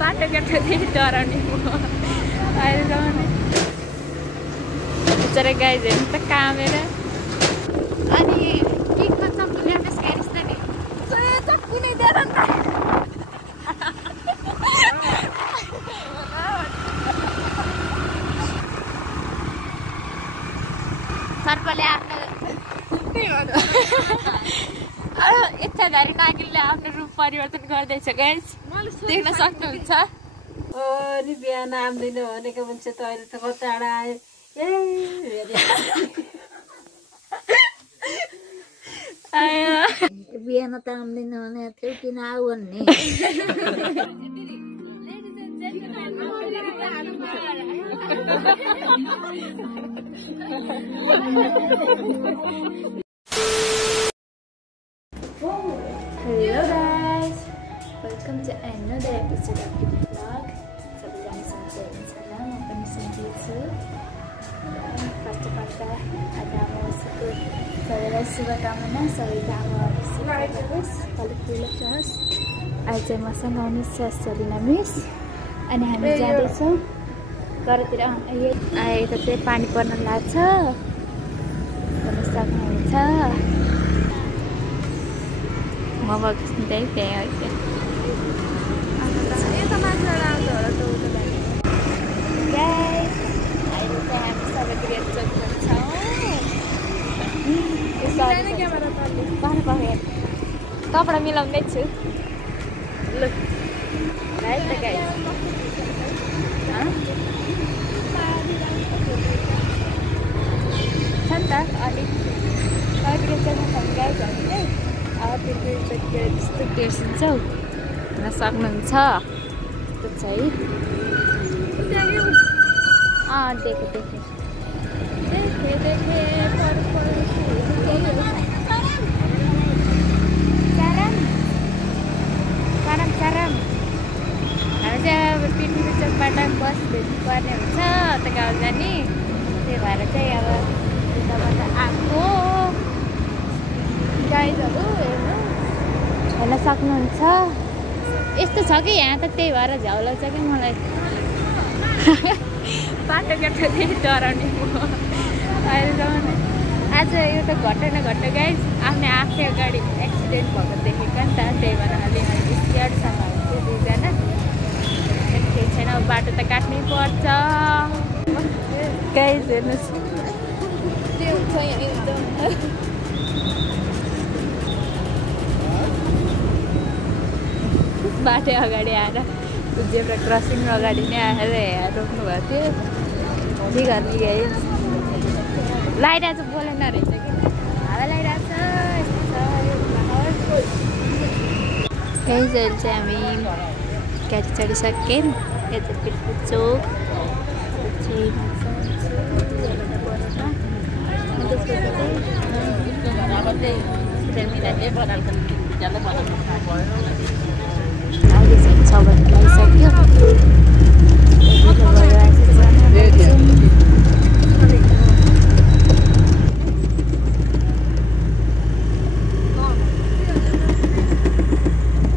बाटो काट्दै डराउने अहिले बिचरा गाइज हेर्नु त कामेर अनि के खत्तम ल्याउनुहोस् गाइस त नि चक्कु नै दिएर नि त सर्पले आफ्नो इच्छाधारी नागिनले आफ्नो रूप परिवर्तन गर्दैछ गाइस देख्न सक्नुहुन्छ नि बिहान आउँदैन भनेको मान्छे त अहिले त कताबाट आयो बिहान त आउँदैन भने थियो किन आऊ भन्ने Hello guys, welcome to another episode of the vlog. सबैजना सन्चै हुनुहुन्छ होला म पनि सन्चै छु फर्स्ट अफ अल त आज आमाको सबैलाई शुभकामना सबैको आमाहरू सुखोस् फलफुल होस् आज चाहिँ मसँग आउनुहुन्छ सलिना मिस अनि हामी जाँदैछौँ घरतिर यता चाहिँ पानी पर्न लाग्छ हेर्न सक्नुहुन्छ म बस्नु त्यही त्यही हो क्या यता मान्छेहरू आउँछ होला त उता गाइस अहिले चाहिँ हामी सबैतिर चोक्छौँ कपडा मिलाउँदैछु ल है त गाइस छ नि त अलिक कहिले चाहिँ गाइसहरू चाहिँ अब त्यो त्यस्तो बिर्सिन्छौ हेर्न सक्नुहुन्छ त्यस्तो चाहिँ देखेँ चाराम हामी चाहिँ अब पिकनिक चोकबाट बस भेट्नुपर्ने हुन्छ त गाउँ जाने त्यही भएर चाहिँ अब यताबाट आएको गाइजहरू हेर्न सक्नुहुन्छ यस्तो छ कि यहाँ त त्यही भएर झ्याउलाउँछ कि मलाई बाटो काट्दै डराउने अहिले आज एउटा घटना घट्यो गाइज आफ्नो आफ्नै गाडी एक्सिडेन्ट भएको देखेको नि त त्यही भएर अलि स्क्यार्डसँग हुन्थ्यो दुईजना केही छैन अब बाटो त काट्नै पर्छ गाइज हेर्नुहोस् त्यो छ यहाँ एकदम बाटो अगाडि आएर जेब्रा क्रसिङ अगाडि नै आएर रोक्नु भएको थियो के गर्ने गाई लगाइरहेको छ बोलेन रहेछ कि हावा लगाइरहेको छ यस्तो छ गाई जहिले चाहिँ हामी गाडी चढिसक्यौँ यो चाहिँ पिटपुट चोक अहिले चाहिँ 6 बजी लागिसक्यो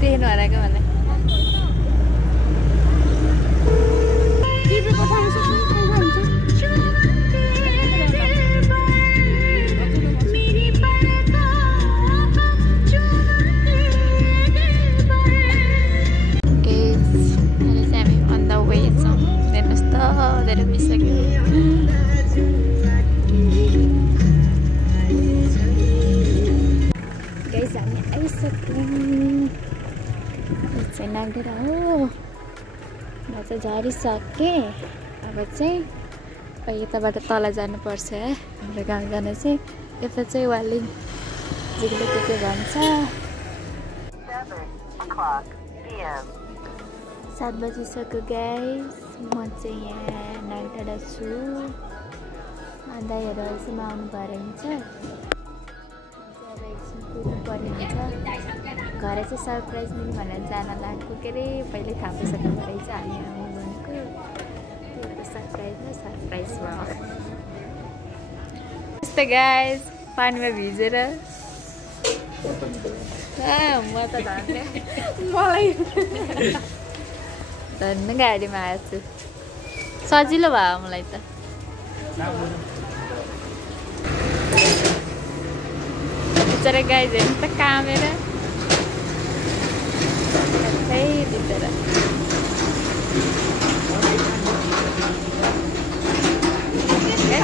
त्यही नहराएको मलाई नागडेरा हो म चाहिँ झरिसकेँ अब चाहिँ यताबाट तल जानुपर्छ हाम्रो गाउँ जान चाहिँ यता चाहिँ वालिङ जिग्ले के भन्छ 7 बजिसक्यो गाइस म चाहिँ यहाँ नागडेरा छु दाइहरू अहिलेसम्म आउनु भएर हुन्छ अब एकछिन कुर्नुपर्ने हुन्छ घर चाहिँ सरप्राइज दिनु भनेर जान लागेको के अरे पहिले थाहा पाइसक्नु रहेछ हामी आउनु भनेको त्यो सरप्राइज भयो यस्तो गाइस पानीमा भिजेर म त धन्य मलाई धन्न गाडीमा आएको छु सजिलो भयो मलाई त बिचरा गाइज हेर्नु त कामेर भित्र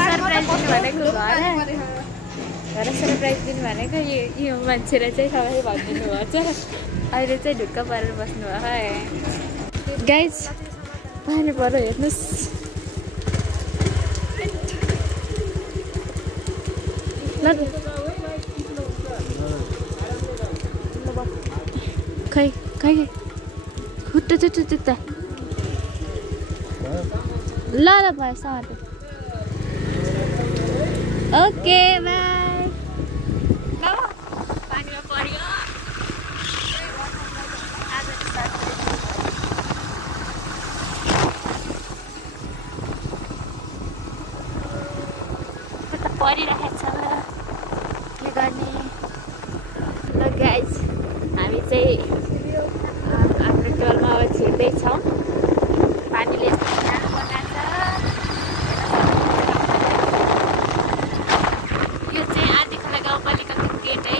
सरप्राइज दिनु भनेको घर सरप्राइज दिनु भनेको यो मान्छेलाई चाहिँ सबैले भनिदिनु भएछ अहिले चाहिँ ढुक्क परेर बस्नु भयो गाइज पानी पऱ्यो हेर्नुहोस् खै खै खुट्टा चुट्टा ल भयो साथी ओके बाई पानीमा पर्यो परिरहेको छ के गर्ने ल गाइज हामी चाहिँ आफ्नो टोलमा अब छिर्दैछौँ पानीले यो चाहिँ आधी खोला गाउँपालिकाको गेट है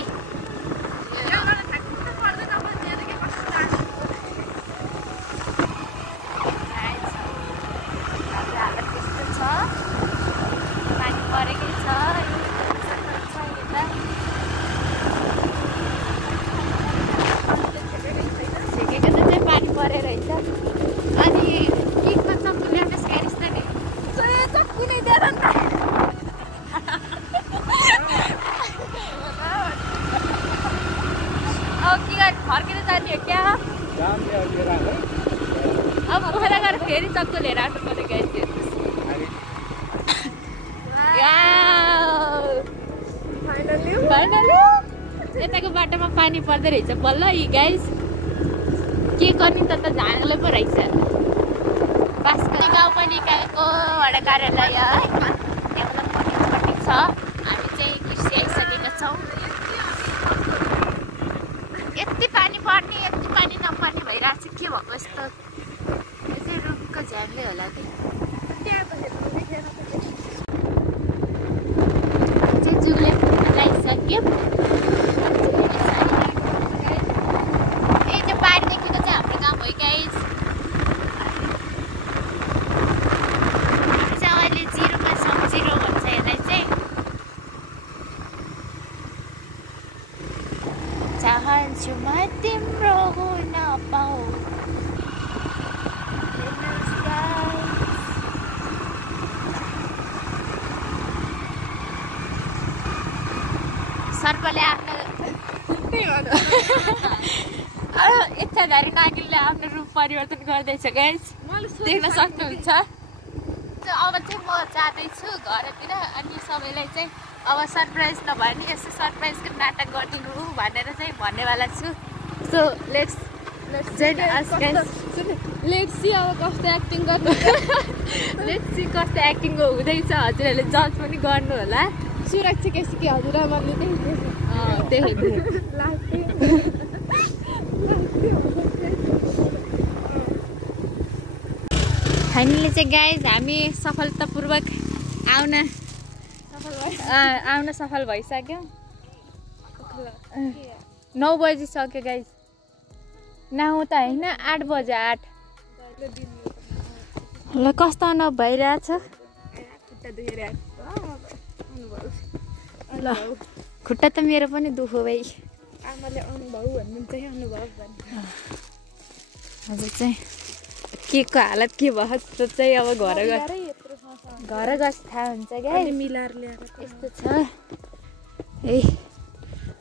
हालत त्यस्तो छ पानी परेकै छ झिकेको त चाहिँ पानी परेर रहेछ अनि किटमा चक्कु ल्याउने स्क्यारिस त नि चक्कु नै दिएर नि त अब के गर्नु फर्केर जाने हो क्या अब पोखरा गएर फेरि चक्कु लिएर आउनु पर्यो गाइस फाइनली यताको बाटोमा पानी पर्दै रहेछ बल्ल यी गाइस के गर्ने त झाँगलो पो रहेछ बास्कली गाउँपालिकाको वडा कार्यालय है डेभलपमेन्टपट्टि छ हामी चाहिँ कृषि आइसकेका छौँ यति पानी पर्ने यति पानी नपर्ने भइरहेको छ के भएको यस्तो यो चाहिँ रुखको झ्यालले होला चाहिँ जुले लगाइसक्यो यो पानी देखेको चाहिँ हाम्रो गाउँ भयो गाइस हामी चाहिँ अहिले 0 छौँ 0 भन्छ यसलाई चाहिँ चाहन्छु म तिम्रो हुन पाऊ सर्पले आफ्नो इच्छाधारी नागिनले आफ्नो रूप परिवर्तन गर्दैछ गाइस देख्न सक्नुहुन्छ अब चाहिँ म जाँदैछु घरतिर अनि सबैलाई चाहिँ अब सरप्राइज नभए नि यसो सरप्राइजको नाटक गरिदिनु भनेर चाहिँ भन्नेवाला छु सो लेट्स सी अब कस्तो एक्टिङ गर्नु लेट्स सी कस्तो एक्टिङ हुँदैछ हजुरहरूले जज पनि गर्नु होला सुरक्षा केसी कि हजुरआमाले त्यही फाइनली चाहिँ गाइज हामी सफलतापूर्वक आउन सफल भइसक्यो 9 बजिसक्यो गाइज नआउ त होइन 8 बजे 8 ल कस्तो अनुभव भइरहेछ ल खुट्टा त मेरो पनि दुखो भाइ आमाले अनुभव भन्नुहुन्छ अनुभव हजुर चाहिँ के को हालत के भयो त्यो चाहिँ अब घर गएपछि थाहा हुन्छ क्या मिलाएर ल्याएर यस्तो छ ए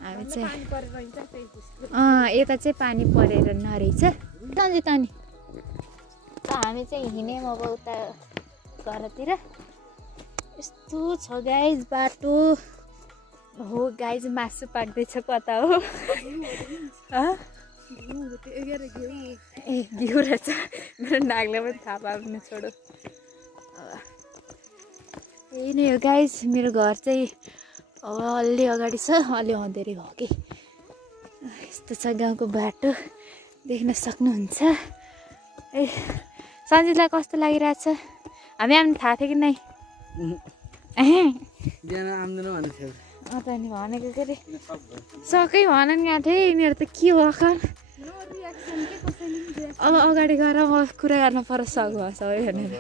हामी चाहिँ यता चाहिँ पानी परेर नरहेछ तनी हामी चाहिँ हिँड्यौँ अब उता घरतिर यस्तो छ गाइज बाटो हो गाइज मासु पाक्दैछ कता हो ए घिउ रहेछ मेरो नागले पनि थाहा पाउनु छोडो यही नै हो गाइज मेरो घर चाहिँ अब अलि अगाडि छ अलि अँधेरै हो कि यस्तो छ गाउँको बाटो देख्न सक्नुहुन्छ ए सन्जितलाई कस्तो लागिरहेछ हामी आउनु थाहा थियो कि नै बिहान आउँदैन भनेको थियो त नि भनेको के अरे सकै भन नि यहाँ थिएँ यिनीहरू त के भर्खर अब अगाडि गएर म कुरा गर्न पर्छ सबै भनेर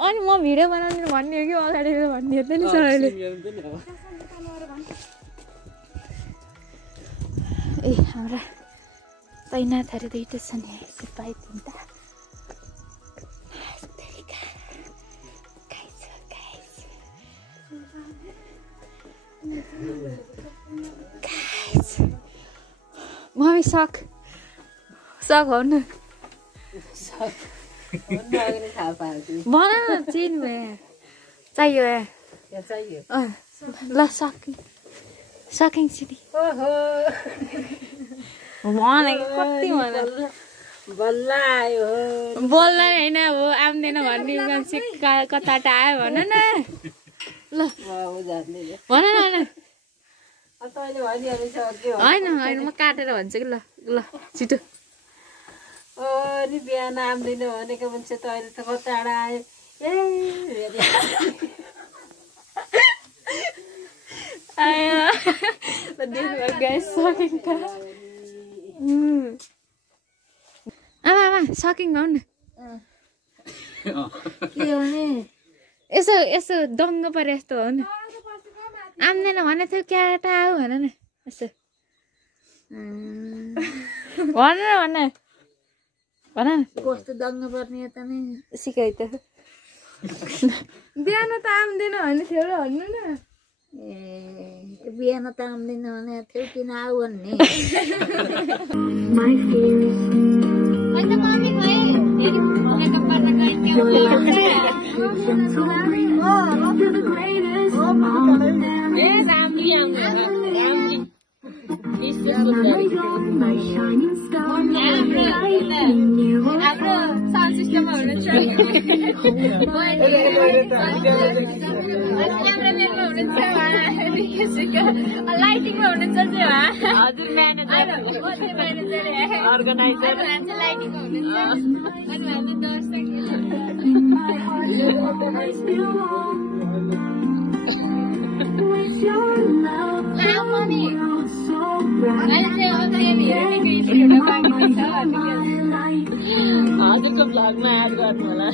अनि म भिडियो बनाउनु भन्ने हो कि अगाडि भन्ने हो त नि सबैले ए हाम्रा तैनाथहरू दुइटा छन् यहाँ सिपाही तिनवटा मम्मी सक हो न भन न चेन्ज भयो चाहियो ल सकिङ सिटी भनेको कति भन बल्ल आयो बोल्न होइन अब आउँदैन भन्ने मान्छे कता आयो भन न ल भन न होइन म काटेर भन्छु कि ल छिटो नि बिहान आउँदैन भनेको मान्छे त अहिले त कता टाढा आयो आमा सकिङ भन न यसो यसो दङ्ग परे यस्तो हो नि आउँदैन भनेको थियो क्याटा आऊ भन न यसो भन कस्तो दङ्ग पर्ने यता नै सिकाइ त बिहान त आउँदैन भन्ने थियो र भन्नु न ए बिहान त आउँदैन भने थियो किन आऊ भन्ने लाइटिङमा हुनुहुन्छ हजुर म्यानेजर अर्गनाइजर लाइटिङमा हजुरको भ्लगमा एड गर्नु होला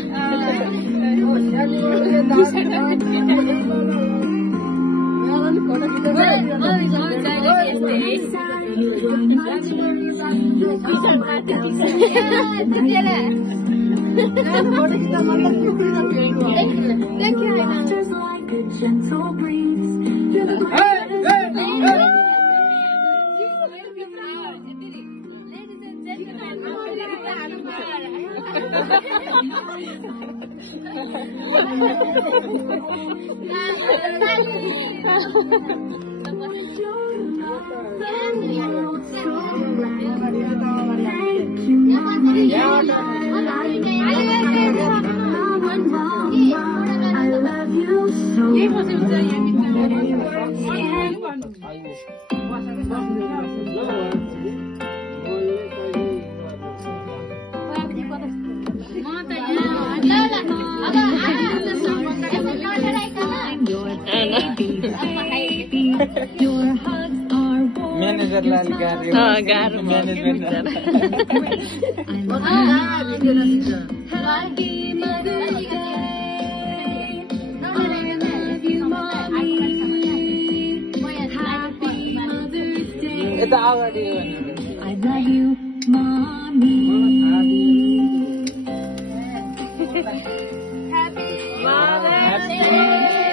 Manager lali garu. Oh, garu management. Itu awal dia. I love you, mommy. Happy Mother's Day.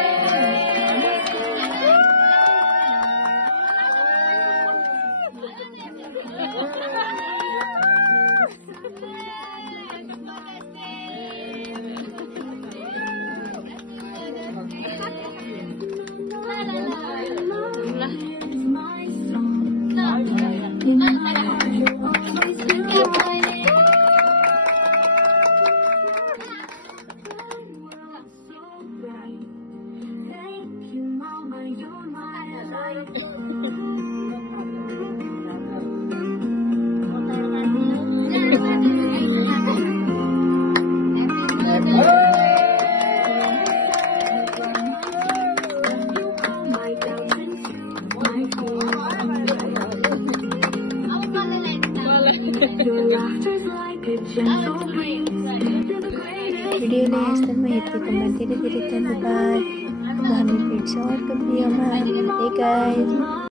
भिडियोलाई यस्तोमा हेरेकोमा धेरै धेरै धन्यवाद। अब हामी भेट्छौँ अर्को भिडियोमा। Bye guys.